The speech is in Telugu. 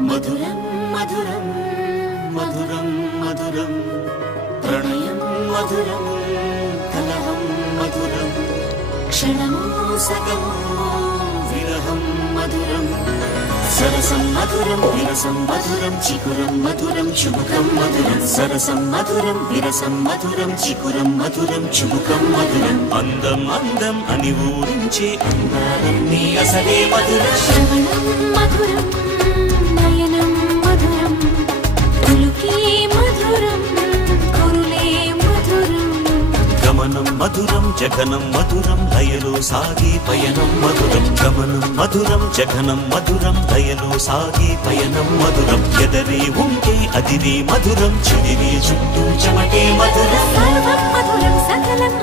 మధురం మధురం మధురం మధురం ప్రణయం మధురం కలహం మధురం క్షణమో సగమో విరహం మధురం సరసం మధురం విరసం మధురం చికురం మధురం చుబుకం మధురం సరసం మధురం విరసం మధురం చికురం మధురం చుబుకం మధురం అందం అందం అని ఊరించే అందాలన్నీ అసలే మధురం శ్రవణం మధురం నయనం మధురం కులుకే మధురం కురులే మధురం గమనం మధురం జగనం మధురం లయలో సాగే పయనం మధురం గమనం మధురం జగనం మధురం లయలో సాగే పయనం మధురం ఎదరే ఉంటే అదిరే మధురం చెదిరే చుట్టూ చెమటే మధురం సర్వం మధురం సకలం